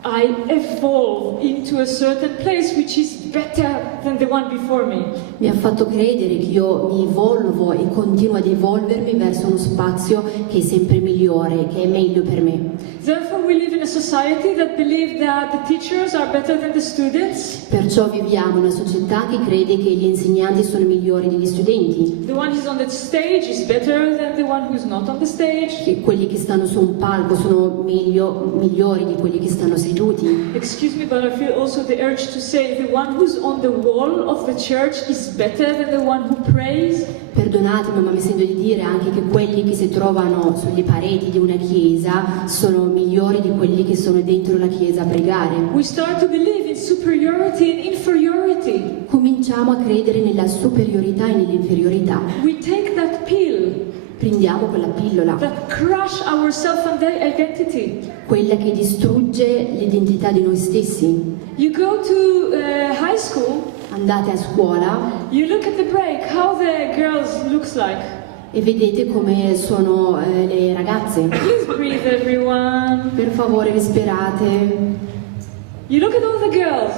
I evolve into a certain place which is better than the one before me. mi ha fatto credere che io mi evolvo e continuo ad evolvermi verso uno spazio che è sempre migliore, che è meglio per me. Therefore we live in a society that believes that the teachers are better than the students. Perciò viviamo in una società che crede che gli insegnanti sono migliori degli studenti, The one who's on the stage is better than the one who's not on the stage. che quelli che stanno su un palco sono migliori di quelli che stanno seduti. Excuse me, but I feel also the urge to say the one who's on the wall of the church is better than the one who prays. Perdonatemi, ma mi sento di dire anche che quelli che si trovano sulle pareti di una chiesa sono migliori di quelli che sono dentro la chiesa a pregare. We start to believe in superiority and inferiority. Cominciamo a credere nella superiorità e nell'inferiorità. We take that pill Prendiamo quella pillola, that crush our self-identity. quella che distrugge l'identità di noi stessi. You go to high school, Andate a scuola you look at the break, how the girls looks like. e vedete come sono le ragazze. Please breathe, everyone. Per favore respirate. You look at all the girls,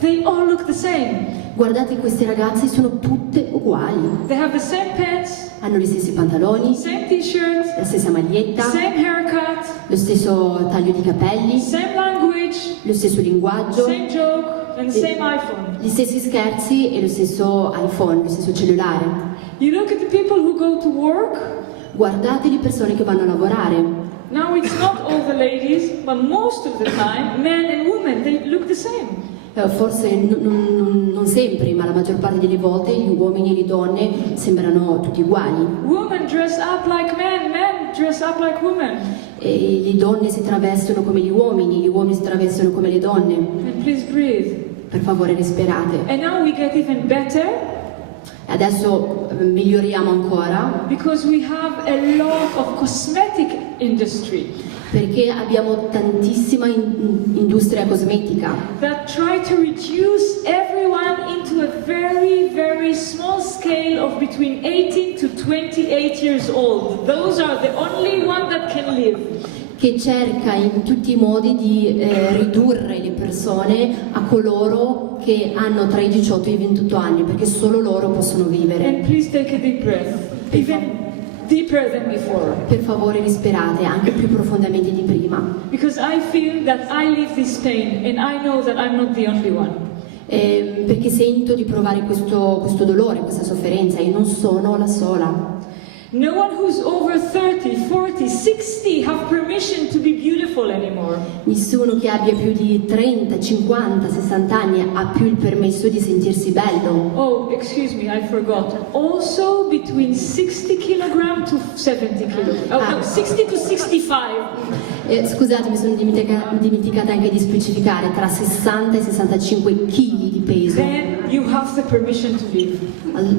they all look the same. Guardate, queste ragazze sono tutte uguali. They have the same pants, Hanno gli stessi pantaloni, same t-shirt, la stessa maglietta, same haircut, lo stesso taglio di capelli, same language, lo stesso linguaggio, same joke, and same iPhone. gli stessi scherzi e lo stesso iPhone, lo stesso cellulare. You look at the people who go to work. Guardate le persone che vanno a lavorare. Now it's not all the ladies, but most of the time, men and women, they look the same. Forse non sempre, ma la maggior parte delle volte gli uomini e le donne sembrano tutti uguali. Women dress up like men, men dress up like women. E le donne si travestono come gli uomini si travestono come le donne. And please breathe. Per favore respirate. And now we get even better Adesso miglioriamo ancora because we have a lot of cosmetic industry perché abbiamo tantissima industria cosmetica that try to reduce everyone into a very, very small scale of between 18 to 28 years old. Those are the only one that can live. che cerca in tutti i modi di ridurre le persone a coloro che hanno tra i 18 e i 28 anni, perché solo loro possono vivere. And please take a deep breath, even deeper than before. Per favore respirate anche più profondamente di prima, Because I feel that I live this pain and I know that I'm not the only one. perché sento di provare questo dolore, questa sofferenza e non sono la sola. No one who's over 30, 40, 60 have permission to be beautiful beautiful anymore. Nessuno che abbia più di 30, 50, 60 anni ha più il permesso di sentirsi bello. Oh, excuse me, I forgot. Also between 60 kilogram to 70 kilogram. Oh, no, 60 to 65. Scusate, mi sono dimenticata anche di specificare tra 60 e 65 kg di peso. Then you have the permission to live.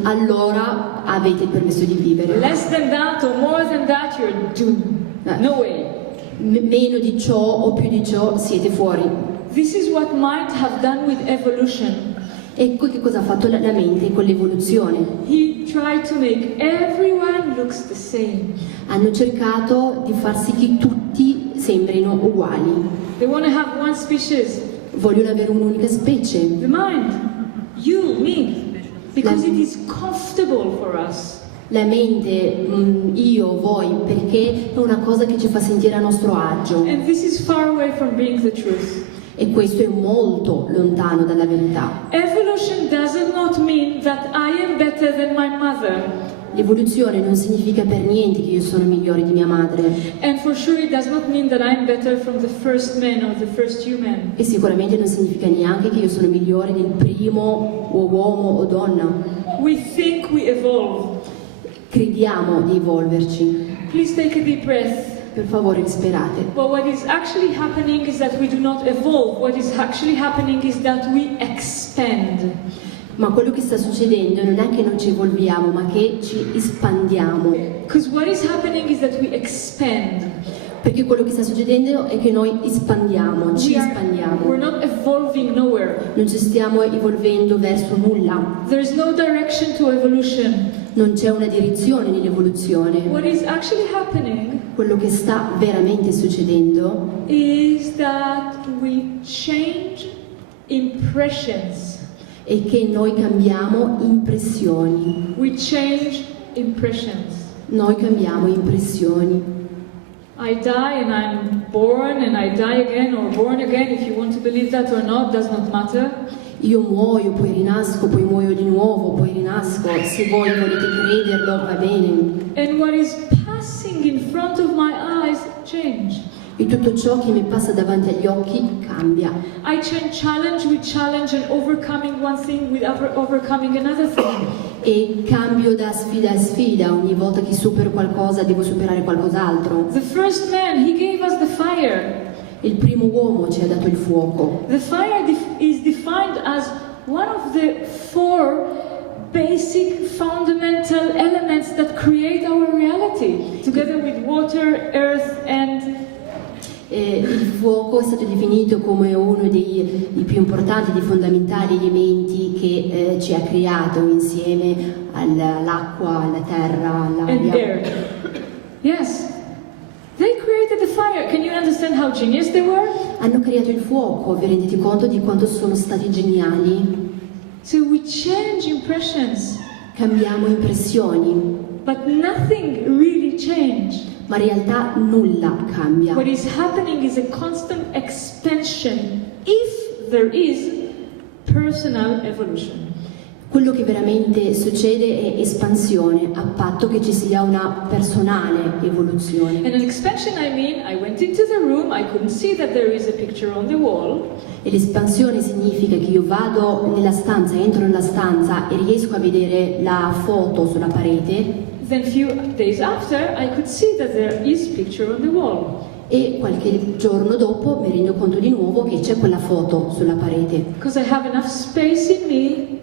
Allora avete il permesso di vivere. Less than that or more than that, you're doomed. No way. Meno di ciò o più di ciò siete fuori. This is what might have done with evolution. Ecco che cosa ha fatto la mente con l'evoluzione. He tried to make everyone looks the same. Hanno cercato di far sì che tutti sembrino uguali. They want to have one species. Vogliono avere un'unica specie. The mind. You, me. Because it is comfortable for us. La mente, io, voi, perché è una cosa che ci fa sentire a nostro agio. And this is far away from being the truth. E questo è molto lontano dalla verità. Evolution does not mean that I am better than my mother. L'evoluzione non significa per niente che io sono migliore di mia madre. And for sure it does not mean that I'm better from the first man or the first human. E sicuramente non significa neanche che io sono migliore del primo uomo o donna. We think we evolve. Crediamo di evolverci. Please take a deep breath. Per favore, respirate. But what is actually happening is that we do not evolve. What is actually happening is that we expand. Ma quello che sta succedendo non è che non ci evolviamo, ma che ci espandiamo. Because what is happening is that we expand. Perché quello che sta succedendo è che noi espandiamo, ci espandiamo. We're not evolving nowhere. Non ci stiamo evolvendo verso nulla. There is no direction to evolution. Non c'è una direzione nell'evoluzione. What is actually happening Quello che sta veramente succedendo is that we change impressions. è che noi cambiamo impressioni. We change impressions. Noi cambiamo impressioni. I die and I'm born and I die again or born again, if you want to believe that or not, does not matter. Io muoio, poi rinasco, poi muoio di nuovo, poi rinasco. Se voi volete crederlo, va bene. And what is passing in front of my eyes change. E tutto ciò che mi passa davanti agli occhi cambia. I change challenge with challenge and overcoming one thing with overcoming another thing. E cambio da sfida a sfida. Ogni volta che supero qualcosa devo superare qualcos'altro. The first man, he gave us the fire. Il primo uomo ci ha dato il fuoco. The fire is defined as one of the four basic fundamental elements that create our reality, together with water, earth and Il fuoco è stato definito come uno dei più importanti, dei fondamentali elementi che ci ha creato insieme all'acqua, alla terra, and all'aria. air. Yes. They created the fire. Can you understand how genius they were? Hanno creato il fuoco, vi rendete conto di quanto sono stati geniali? So we change impressions, Cambiamo impressioni, but nothing really changed. ma in realtà nulla cambia. What is happening is a constant expansion if there is personal evolution. Quello che veramente succede è espansione, a patto che ci sia una personale evoluzione. And an expansion, I mean, I went into the room, I couldn't see that there is a picture on the wall. E l'espansione significa che io vado nella stanza, entro nella stanza e riesco a vedere la foto sulla parete. Then few days after, I could see that there is picture on the wall. E qualche giorno dopo mi rendo conto di nuovo che c'è quella foto sulla parete. Because I have enough space in me,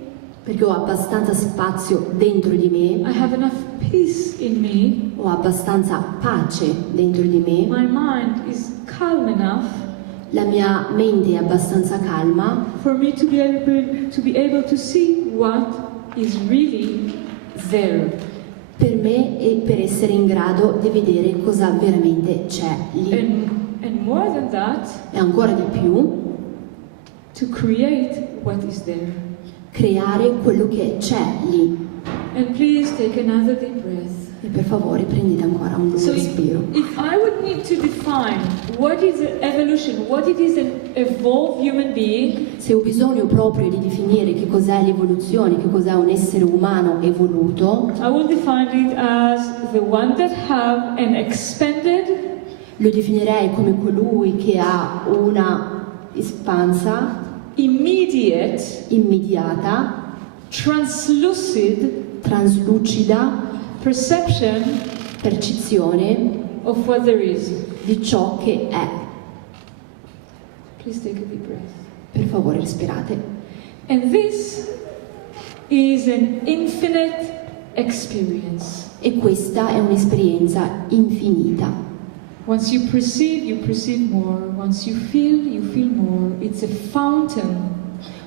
Perché ho abbastanza spazio dentro di me, I have enough peace in me, ho abbastanza pace dentro di me, my mind is calm enough la mia mente è abbastanza calma for me to be able to see what is really there. per me e per essere in grado di vedere cosa veramente c'è lì. And more than that, E ancora di più, to create what is there. creare quello che c'è lì. And please take another deep breath. E per favore prendete ancora un So respiro. if I would need to define what is evolution, what it is an evolved human being, Se ho bisogno proprio di definire che cos'è l'evoluzione, che cos'è un essere umano evoluto, I will define it as the one that have an expanded Lo definirei come colui che ha una espansa immediate, immediata, translucid traslucida perception percezione of what there is. di ciò che è. Please take a deep breath. Per favore, respirate. And this is an infinite experience. E questa è un'esperienza infinita. Once you perceive more. Once you feel more. It's a fountain.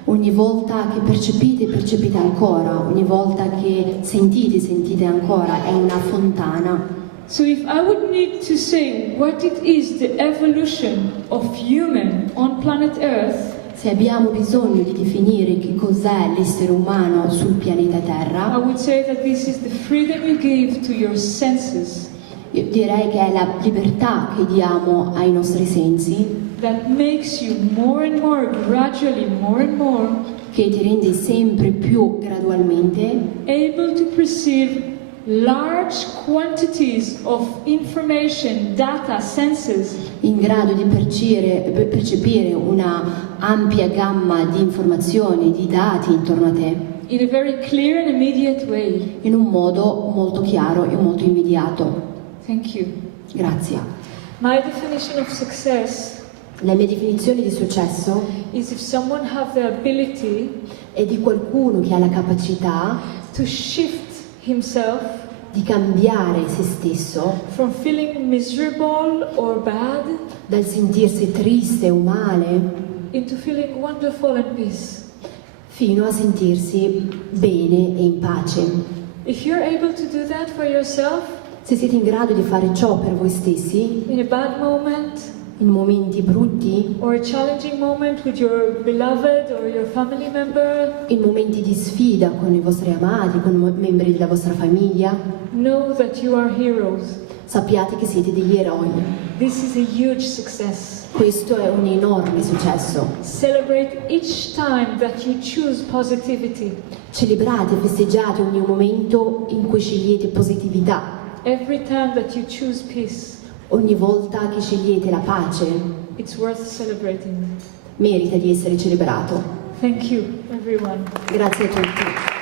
Ogni volta che percepite, percepite ancora. Ogni volta che sentite, sentite ancora. È una fontana. So if I would need to say what it is the evolution of human on planet Earth, Se abbiamo bisogno di definire che cos'è l'essere umano sul pianeta I Terra, would say that this is the freedom you give to your senses io direi che è la libertà che diamo ai nostri sensi, that makes you more and more, gradually more and more, che ti rende sempre più gradualmente able to perceive large quantities of information, data, senses in grado di percepire una ampia gamma di informazioni, di dati intorno a te, in a very clear and immediate way. in un modo molto chiaro e molto immediato. Thank you. Grazie. My definition of success La mia definizione di successo is if someone have the ability è di qualcuno che ha la capacità to shift himself di cambiare se stesso from feeling miserable or bad dal sentirsi triste o male into feeling wonderful and peace. fino a sentirsi bene e in pace. If you're able to do that for yourself Se siete in grado di fare ciò per voi stessi, in a bad moment in momenti brutti, or a challenging moment with your beloved or your family member, in momenti di sfida con i vostri amati, con i membri della vostra famiglia, know that you are heroes. sappiate che siete degli eroi. This is a huge success. Questo è un enorme successo. Celebrate each time that you choose positivity. Celebrate, festeggiate ogni momento in cui scegliete positività, Every time that you choose peace. ogni volta che scegliete la pace. It's worth celebrating. Merita di essere celebrato. Thank you, everyone. Grazie a tutti.